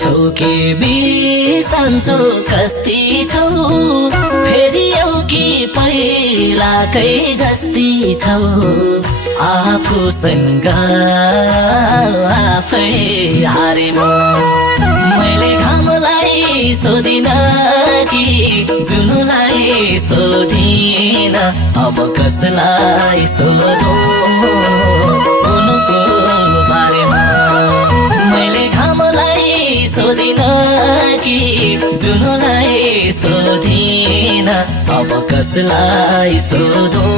छौ कि बिसन्चो कस्ती छौ फेरि आऊ कि पहिलाकै जस्ती छौ आफूसँग आफै हारे म मैले घामलाई सोधिन कि जुनुलाई सोधिन अब कसलाई सोधौँ उनको बारेमा मैले घामलाई सोधिन कि जुनुलाई सोधिन अब कसलाई सोधौँ